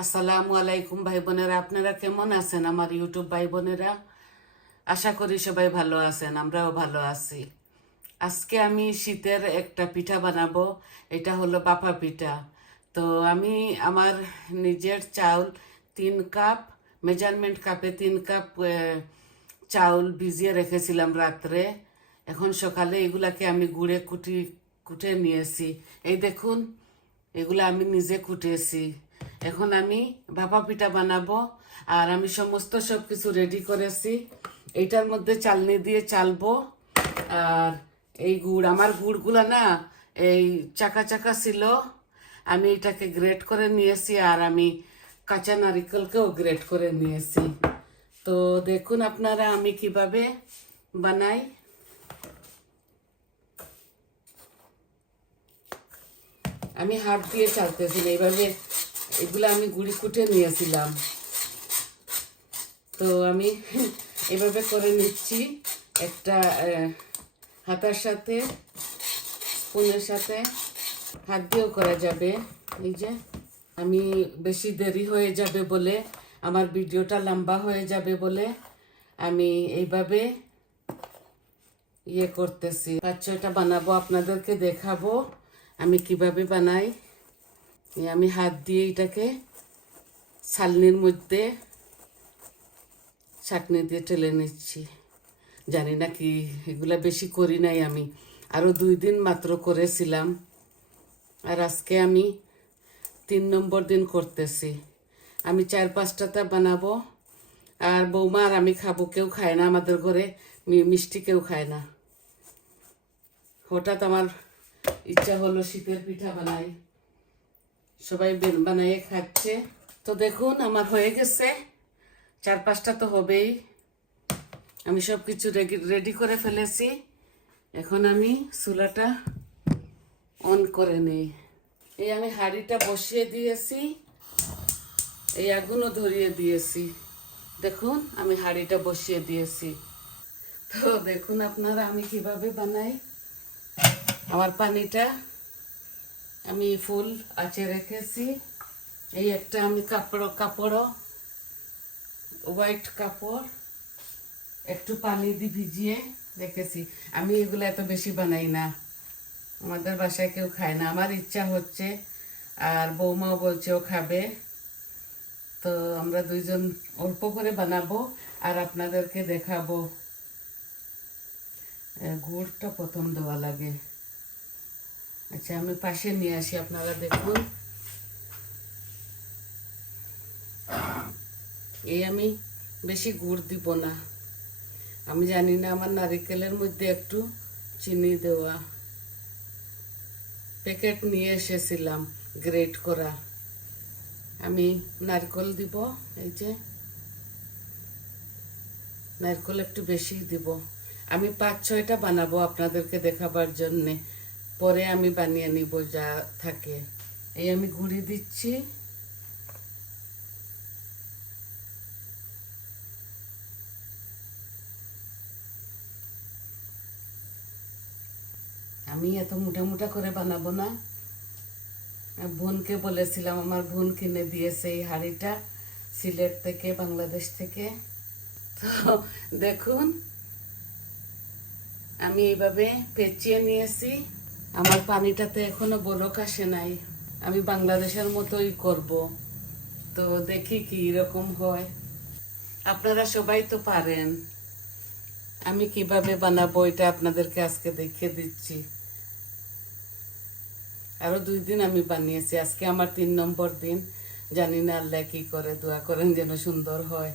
আসসালামু আলাইকুম ভাই বোনেরা, আপনারা কেমন আছেন আমার ইউটিউব ভাই বোনেরা? আশা করি সবাই ভালো আছেন, আমরাও ভালো আছি। আজকে আমি শীতের একটা পিঠা বানাবো। এটা হলো বাফা পিঠা। তো আমি আমার নিজের চাউল 3 কাপ, মেজারমেন্ট কাপে 3 কাপ চাউল ভিজিয়ে রেখেছিলাম রাত্রে। এখন সকালে এগুলাকে আমি গুঁড়ে কুটে নিয়েছি। এই দেখুন, এগুলো আমি নিজে কুটেছি। এখন আমি ভাপা পিঠা বানাবো। আর আমি সমস্ত সব কিছু রেডি করেছি। এইটার মধ্যে চালনি দিয়ে চালবো। আর এই আমার গুড়গুলো না এই চাকা চাকা ছিল, আমি এটাকে গ্রেট করে নিয়েছি। আর আমি কাঁচা নারিকেলকেও গ্রেট করে নিয়েছি। তো দেখুন আপনারা আমি কিভাবে বানাই। আমি হাত দিয়ে চালতেছি না, এইভাবে এগুলো আমি গুঁড়ি কুটে নিয়েছিলাম। তো আমি এভাবে করে নিচ্ছি। একটা হাতার সাথে, স্পুনের সাথে, হাত দিয়েও করা যাবে। এই যে আমি বেশি দেরি হয়ে যাবে বলে, আমার ভিডিওটা লম্বা হয়ে যাবে বলে আমি এইভাবে করতেছি। 5-6টা বানাবো, আপনাদেরকে দেখাবো আমি কিভাবে বানাই। আমি হাত দিয়ে এটাকে ছালনির মধ্যে ছাঁকনি দিয়ে টেলে নিচ্ছি। জানি না কি, এগুলা বেশি করি নাই, আমি আরও 2 দিন মাত্র করেছিলাম। আর আজকে আমি 3 নম্বর দিন করতেছি। আমি 4-5টাতে বানাবো। আর বৌমা আর আমি খাবো, কেউ খায় না আমাদের ঘরে মিষ্টি, কেউ খায় না। হঠাৎ আমার ইচ্ছা হলো শীতের পিঠা বানাই, সবাই বানাইয়ে খাচ্ছে। তো দেখুন আমার হয়ে গেছে, 4-5টা তো হবেই। আমি সব কিছু রেডি করে ফেলেছি। এখন আমি চুলাটা অন করে নিই। এই আমি হাঁড়িটা বসিয়ে দিয়েছি, এই আগুনও ধরিয়ে দিয়েছি। দেখুন আমি হাঁড়িটা বসিয়ে দিয়েছি। তো দেখুন আপনারা আমি কিভাবে বানাই। আমার পানিটা আমি ফুল আঁচে রেখেছি। এই একটা আমি কাপড় হোয়াইট কাপড় একটু পানি দিয়ে ভিজিয়ে রেখেছি। আমি এগুলো এত বেশি বানাই না, আমাদের বাসায় কেউ খায় না। আমার ইচ্ছা হচ্ছে, আর বৌমাও বলছে ও খাবে। তো আমরা 2জন অল্প করে বানাবো আর আপনাদেরকে দেখাবো। গুড়টা প্রথম দেওয়া লাগে। আচ্ছা আমি পাশে নিয়ে আসি, আপনারা দেখুন। এই আমি বেশি গুড় দিব না, আমি জানি না আমার নারিকেলের মধ্যে একটু চিনি দেওয়া। প্যাকেট নিয়ে এসেছিলাম গ্রেট করা। আমি নারকেল দিব, এই যে নারকেল একটু বেশি দিব। আমি 5-6টা বানাবো আপনাদেরকে দেখাবার জন্যে, পরে আমি বানিয়ে নিব যা থাকে। এই আমি গুঁড়ি দিচ্ছি। আমি এত মোটা মোটা করে বানাবো না। বোনকে বলেছিলাম, আমার বোন কিনে দিয়েছে এই হাঁড়িটা সিলেট থেকে, বাংলাদেশ থেকে। তো দেখুন আমি এইভাবে পেঁচিয়ে নিয়েছি। আমার পানিটাতে এখনো বলক আসে নাই, আমি বাংলাদেশের মতোই করব। তো দেখি কি রকম হয়। আপনারা সবাই তো পারেন, আমি কিভাবে বানাবো এটা আপনাদেরকে আজকে দেখিয়ে দিচ্ছি। আরো 2 দিন আমি বানিয়েছি, আজকে আমার 3 নম্বর দিন। জানি না আল্লাহ কি করে, দোয়া করেন যেন সুন্দর হয়।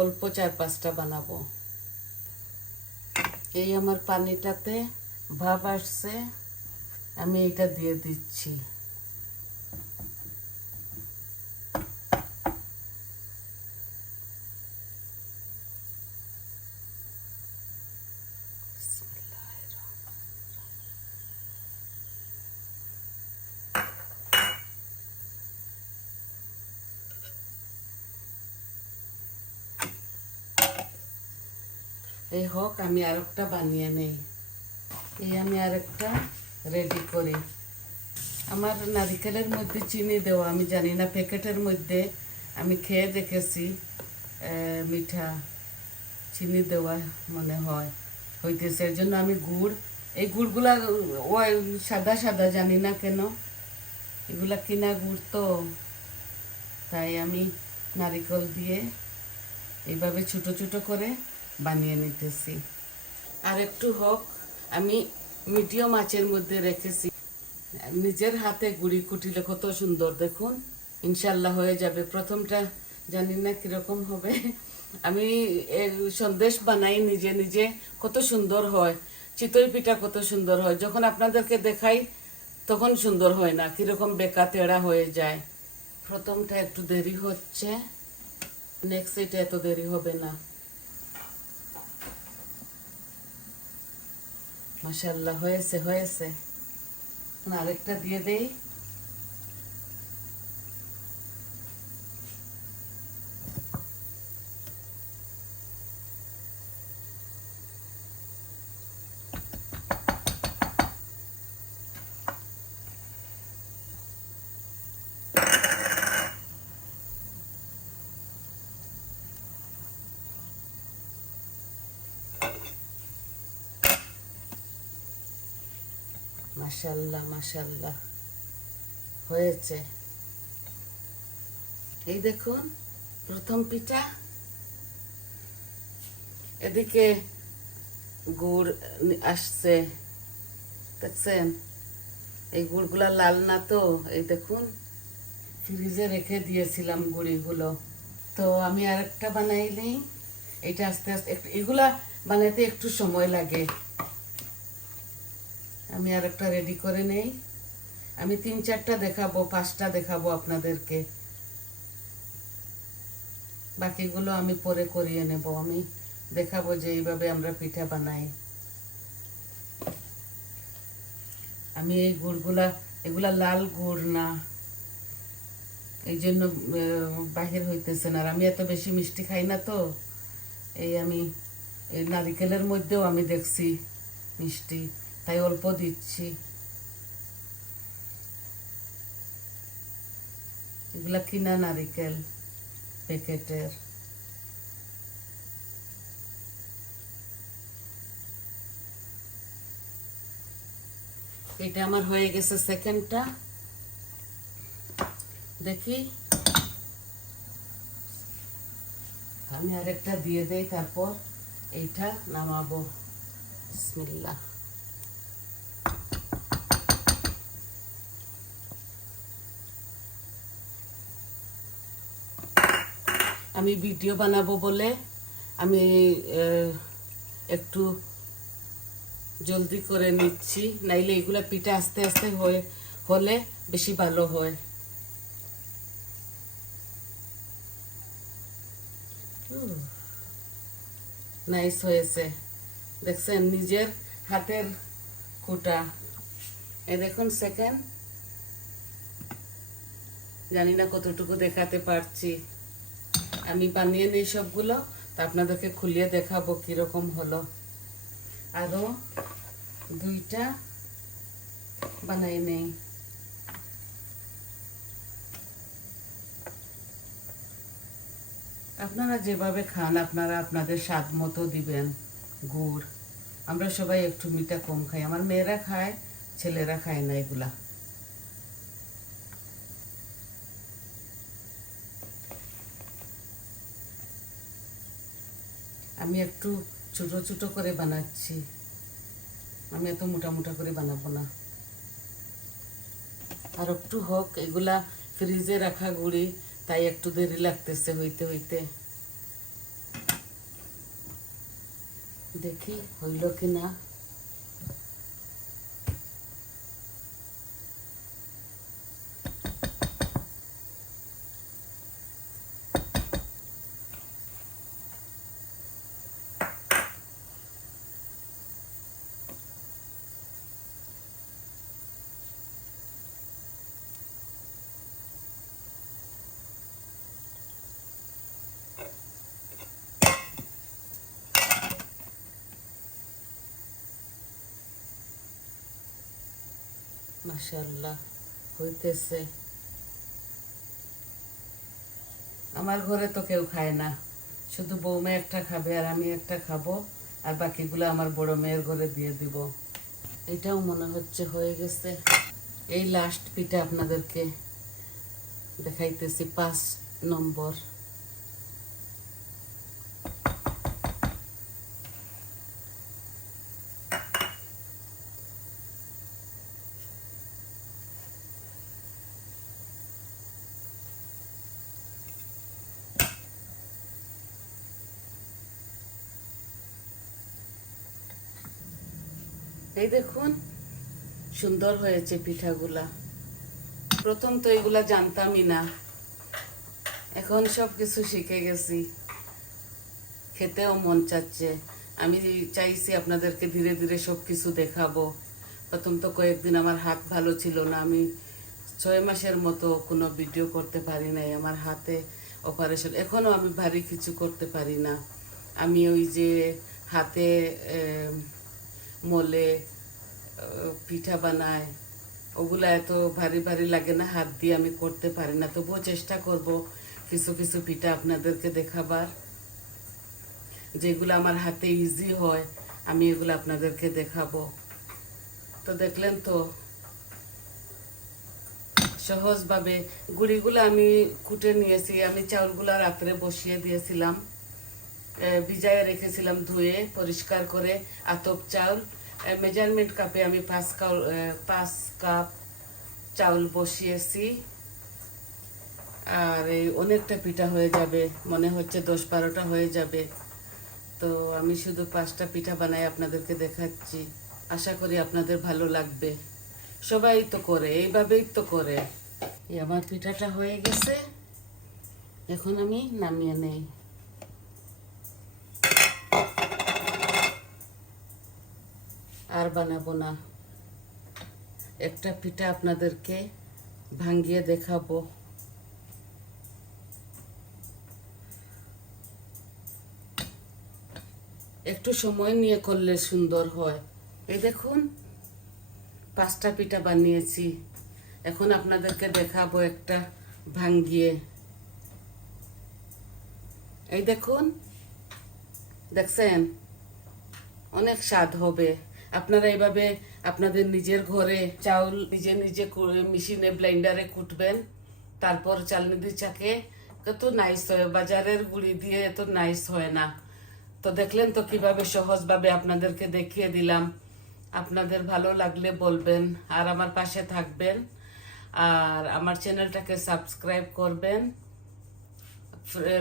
অল্প 4-5টা বানাবো। এই আমার পানিটাতে ভাপ আসছে, আমি এটা দিয়ে দিচ্ছি। এই হোক, আমি আরেকটা বানিয়ে নেই। এই আমি আরেকটা রেডি করি। আমার নারিকেলের মধ্যে চিনি দেওয়া, আমি জানি না, প্যাকেটের মধ্যে আমি খেয়ে দেখেছি মিঠা চিনি দেওয়া মনে হয় হইতেছে। এর জন্য আমি গুড়, এই গুড়গুলা ওই সাদা সাদা, জানি না কেন, এগুলা কিনা গুড় তো, তাই আমি নারিকেল দিয়ে এইভাবে ছোট ছোট করে বানিয়ে নিতেছি। আর একটু হোক, আমি মিডিয়াম আঁচের মধ্যে রেখেছি। নিজের হাতে গুড়ি কুটিলে কত সুন্দর, দেখুন ইনশাল্লাহ হয়ে যাবে। প্রথমটা জানি না কিরকম হবে। আমি সন্দেশ বানাই নিজে নিজে, কত সুন্দর হয়। চিতই পিঠা কত সুন্দর হয়, যখন আপনাদেরকে দেখাই তখন সুন্দর হয় না, কিরকম বেকা তেড়া হয়ে যায়। প্রথমটা একটু দেরি হচ্ছে, নেক্সট এটা এত দেরি হবে না। মাশাআল্লাহ হয়েছে হয়েছে। আরেকটা দিয়ে দেই। মাশাআল্লাহ মাশাআল্লাহ হয়েছে। এই দেখুন প্রথম পিঠা, এদিকে গুড় আসছে, দেখছেন? এই গুড়গুলা লাল না তো, এই দেখুন ফ্রিজে রেখে দিয়েছিলাম গুড়িগুলো। তো আমি আরেকটা বানাইলেই, এটা আস্তে আস্তে একটু, এগুলা বানাইতে একটু সময় লাগে। আমি আরেকটা রেডি করে নেই। আমি 3-4টা দেখাবো, 5টা দেখাবো আপনাদেরকে, বাকিগুলো আমি পরে করিয়ে নেব। আমি দেখাবো যে এইভাবে আমরা পিঠা বানাই। আমি এই গুড়গুলা, এগুলা লাল গুড় না, এই জন্য বাহির হইতেছে না। আর আমি এত বেশি মিষ্টি খাই না তো, এই আমি এই নারিকেলের মধ্যেও আমি দেখছি মিষ্টি, তাই অল্প দিচ্ছি। এগুলা কিনা নারিকেল প্যাকেটের। এটা আমার হয়ে গেছে সেকেন্ডটা, দেখি আমি আরেকটা দিয়ে দেই, তারপর এইটা নামাবো। বিসমিল্লাহ। আমি ভিডিও বানাবো বলে আমি একটু জলদি করে নিচ্ছি, নাইলে এগুলা পিঠা আস্তে আস্তে হলে বেশি ভালো হয়। নাইস হয়েছে, দেখছেন নিজের হাতের কুটা। এই দেখুন সেকেন্ড, জানি না কতটুকু দেখাতে পারছি। আমি বানিয়ে নিই সবগুলো, তা আপনাদেরকে খুলিয়ে দেখাবো কিরকম হলো। আরো 2টা বানাই নেই। আপনারা যেভাবে খান, আপনারা আপনাদের স্বাদ মতো দিবেন গুড়। আমরা সবাই একটু মিঠা কম খাই, আমার মেয়েরা খায়, ছেলেরা খায় না এগুলা। আমি একটু ছোট ছোট করে বানাচ্ছি, আমি এত মোটা মোটা করে বানাবো না। আর একটু হোক, এগুলা ফ্রিজে রাখা গুড়ি, তাই একটু দেরি লাগতেছে হইতে হইতে। দেখি হইল কি না। মাশাআল্লাহ হইতেছে। আমার ঘরে তো কেউ খায় না, শুধু বৌমা একটা খাবে আর আমি একটা খাবো, আর বাকিগুলো আমার বড় মেয়ের ঘরে দিয়ে দিব। এটাও মনে হচ্ছে হয়ে গেছে। এই লাস্ট পিঠা আপনাদেরকে দেখাইতেছি, 5 নম্বর। এই দেখুন সুন্দর হয়েছে পিঠাগুলা। প্রথম তো এগুলা জানতামই না, এখন সব কিছু শিখে গেছি, খেতেও মন চাচ্ছে। আমি চাইছি আপনাদেরকে ধীরে ধীরে সব কিছু দেখাবো। প্রথম তো কয়েকদিন আমার হাত ভালো ছিল না, আমি 6 মাসের মতো কোনো ভিডিও করতে পারি নাই। আমার হাতে অপারেশন, এখনও আমি ভারী কিছু করতে পারি না। আমি ওই যে হাতে মলে পিঠা বানায়, ওগুলা এত ভারী ভারী লাগে না, হাত দিয়ে আমি করতে পারি না। তবুও চেষ্টা করব কিছু কিছু পিঠা আপনাদেরকে দেখাবার, যেগুলো আমার হাতে ইজি হয় আমি এগুলো আপনাদেরকে দেখাবো। তো দেখলেন তো সহজভাবে গুঁড়িগুলো আমি কুটে নিয়েছি। আমি চাউলগুলো রাত্রে বসিয়ে দিয়েছিলাম, ভিজায় রেখেছিলাম ধুয়ে পরিষ্কার করে। আতপ চাউল মেজারমেন্ট কাপে আমি 5 কাপ চাউল বসিয়েছি। আর এই অনেকটা পিঠা হয়ে যাবে, মনে হচ্ছে 10-12টা হয়ে যাবে। তো আমি শুধু 5টা পিঠা বানাই আপনাদেরকে দেখাচ্ছি, আশা করি আপনাদের ভালো লাগবে। সবাই তো করে, এইভাবেই তো করে। আমার পিঠাটা হয়ে গেছে, এখন আমি নামিয়ে নেই। আর বানাবো না, একটা পিঠা আপনাদেরকে ভাঙিয়ে দেখাবো। একটু সময় নিয়ে করলে সুন্দর হয়। এই দেখুন 5টা পিঠা বানিয়েছি, এখন আপনাদেরকে দেখাবো একটা ভাঙিয়ে। এই দেখুন, দেখছেন, অনেক স্বাদ হবে। আপনারা এইভাবে আপনাদের নিজের ঘরে চাউল নিজে নিজে মেশিনে ব্লেন্ডারে কুটবেন, তারপর চালনি দিয়ে চাকে, কত নাইস হয়। বাজারের গুঁড়ি দিয়ে এত নাইস হয় না। তো দেখলেন তো কিভাবে সহজভাবে আপনাদেরকে দেখিয়ে দিলাম। আপনাদের ভালো লাগলে বলবেন, আর আমার পাশে থাকবেন, আর আমার চ্যানেলটাকে সাবস্ক্রাইব করবেন,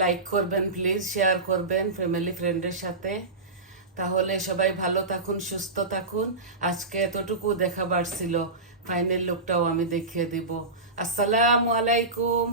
লাইক করবেন, প্লিজ শেয়ার করবেন ফ্যামিলি ফ্রেন্ডের সাথে। তাহলে সবাই ভালো থাকুন, সুস্থ থাকুন। আজকে এতটুকু দেখাবার ছিল, ফাইনাল লুকটাও আমি দেখিয়ে দিব। আসসালামু আলাইকুম।